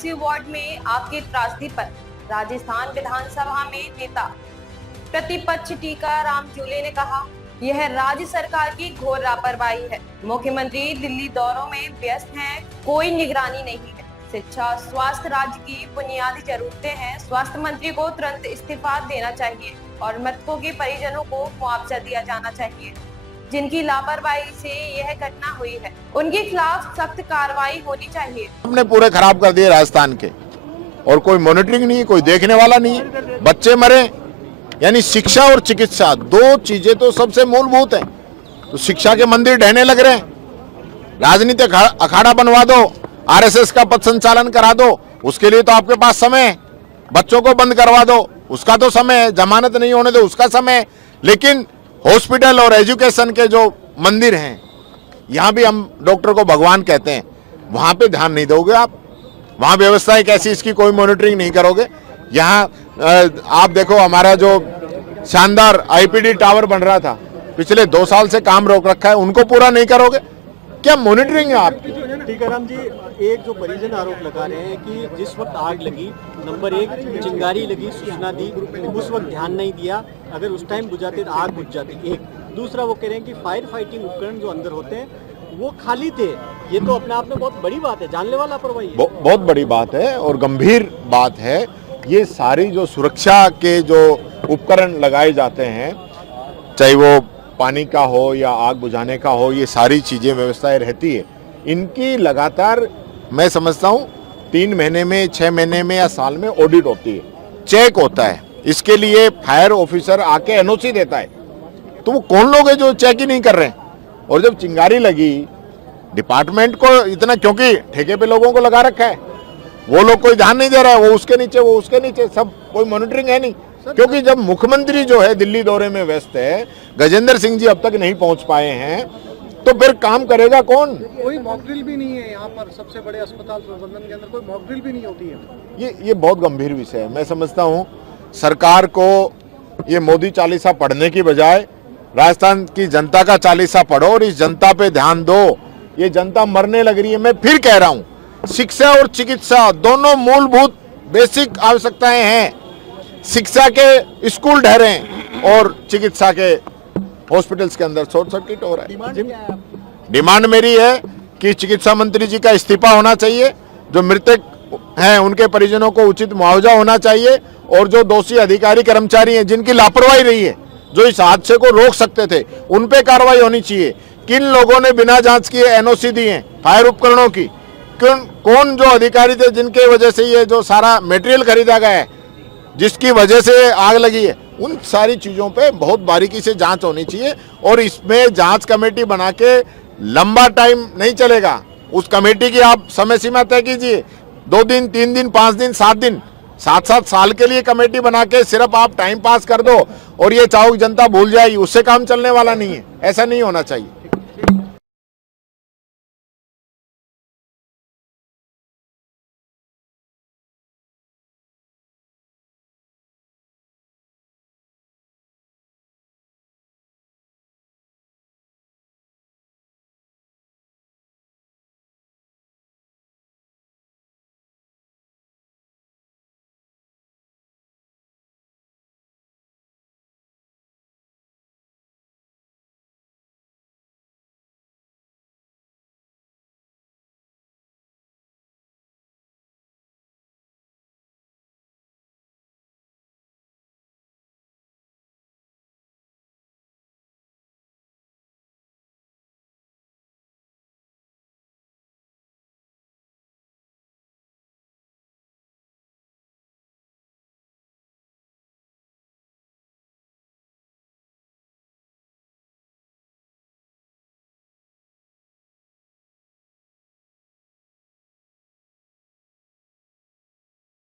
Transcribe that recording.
इसी वार्ड में आपकी त्रासदी पर राजस्थान विधानसभा में नेता प्रतिपक्ष टीकाराम जूली ने कहा, यह राज्य सरकार की घोर लापरवाही है। मुख्यमंत्री दिल्ली दौरों में व्यस्त हैं, कोई निगरानी नहीं है। शिक्षा, स्वास्थ्य राज्य की बुनियादी जरूरतें हैं। स्वास्थ्य मंत्री को तुरंत इस्तीफा देना चाहिए और मृतकों के परिजनों को मुआवजा दिया जाना चाहिए। जिनकी लापरवाही से यह घटना हुई है, उनके खिलाफ सख्त कार्रवाई होनी चाहिए। हमने पूरे खराब कर दिए राजस्थान के, और कोई मॉनिटरिंग नहीं, कोई देखने वाला नहीं, बच्चे मरे। यानी शिक्षा और चिकित्सा दो चीजें तो सबसे मूलभूत हैं। तो शिक्षा के मंदिर ढहने लग रहे हैं, राजनीतिक अखाड़ा बनवा दो, आरएसएस का पथ संचालन करा दो, उसके लिए तो आपके पास समय है। बच्चों को बंद करवा दो, उसका तो समय है। जमानत नहीं होने दो, उसका समय है। लेकिन हॉस्पिटल और एजुकेशन के जो मंदिर हैं, यहाँ भी हम डॉक्टर को भगवान कहते हैं, वहाँ पे ध्यान नहीं दोगे आप। वहाँ व्यवस्थाएं कैसी, इसकी कोई मॉनिटरिंग नहीं करोगे। यहाँ आप देखो, हमारा जो शानदार आईपीडी टावर बन रहा था, पिछले 2 साल से काम रोक रखा है, उनको पूरा नहीं करोगे। क्या मॉनिटरिंग है आपकी? टीकाराम जी, एक जो परिजन आरोप लगा रहे हैं कि जिस वक्त आग लगी, नंबर 1 चिंगारी लगी, सूचना दी, उस वक्त ध्यान नहीं दिया, अगर उस टाइम बुझाते तो आग बुझ जाती। एक दूसरा वो कह रहे हैं कि फायर फाइटिंग उपकरण जो अंदर होते हैं वो खाली थे। ये तो अपने आप में बहुत बड़ी बात है, जानलेवा लापरवाही है। बहुत बड़ी बात है और गंभीर बात है। ये सारी जो सुरक्षा के जो उपकरण लगाए जाते हैं, चाहे वो पानी का हो या आग बुझाने का हो, ये सारी चीजें व्यवस्थाएं रहती है। इनकी लगातार मैं समझता हूँ 3 महीने में, 6 महीने में या साल में ऑडिट होती है, चेक होता है। इसके लिए फायर ऑफिसर आके एनओसी देता है। तो वो कौन लोग हैं जो चेक ही नहीं कर रहे हैं? और जब चिंगारी लगी, डिपार्टमेंट को इतना, क्योंकि ठेके पे लोगों को लगा रखा है, वो लोग कोई ध्यान नहीं दे रहा है, वो उसके नीचे, सब कोई मॉनिटरिंग है नहीं। क्योंकि जब मुख्यमंत्री जो है दिल्ली दौरे में व्यस्त है, गजेंद्र सिंह जी अब तक नहीं पहुंच पाए हैं, तो फिर काम करेगा कौन? कोई मॉक ड्रिल भी नहीं है यहाँ पर, सबसे बड़े अस्पताल प्रबंधन के अंदर कोई मॉक ड्रिल भी नहीं होती है। ये बहुत गंभीर विषय है। मैं समझता हूँ सरकार को ये मोदी चालीसा पढ़ने की बजाय राजस्थान की जनता का चालीसा पढ़ो और इस जनता पे ध्यान दो। ये जनता मरने लग रही है। मैं फिर कह रहा हूँ, शिक्षा और चिकित्सा दोनों मूलभूत बेसिक आवश्यकताएं हैं। शिक्षा के स्कूल ढह रहे हैं और चिकित्सा के हॉस्पिटल्स के अंदर शॉर्ट सर्किट हो रहा है। डिमांड मेरी है कि चिकित्सा मंत्री जी का इस्तीफा होना चाहिए, जो मृतक हैं उनके परिजनों को उचित मुआवजा होना चाहिए, और जो दोषी अधिकारी कर्मचारी हैं जिनकी लापरवाही रही है, जो इस हादसे को रोक सकते थे, उन पे कार्रवाई होनी चाहिए। किन लोगों ने बिना जांच किए एनओसी दी है फायर उपकरणों की? कौन जो अधिकारी थे जिनके वजह से ये जो सारा मटेरियल खरीदा गया है, जिसकी वजह से आग लगी है, उन सारी चीजों पे बहुत बारीकी से जांच होनी चाहिए। और इसमें जांच कमेटी बना के लंबा टाइम नहीं चलेगा। उस कमेटी की आप समय सीमा तय कीजिए, 2 दिन, 3 दिन, 5 दिन, 7 दिन, 7 साल के लिए कमेटी बना के सिर्फ आप टाइम पास कर दो और ये चाहो जनता भूल जाएगी, उससे काम चलने वाला नहीं है। ऐसा नहीं होना चाहिए।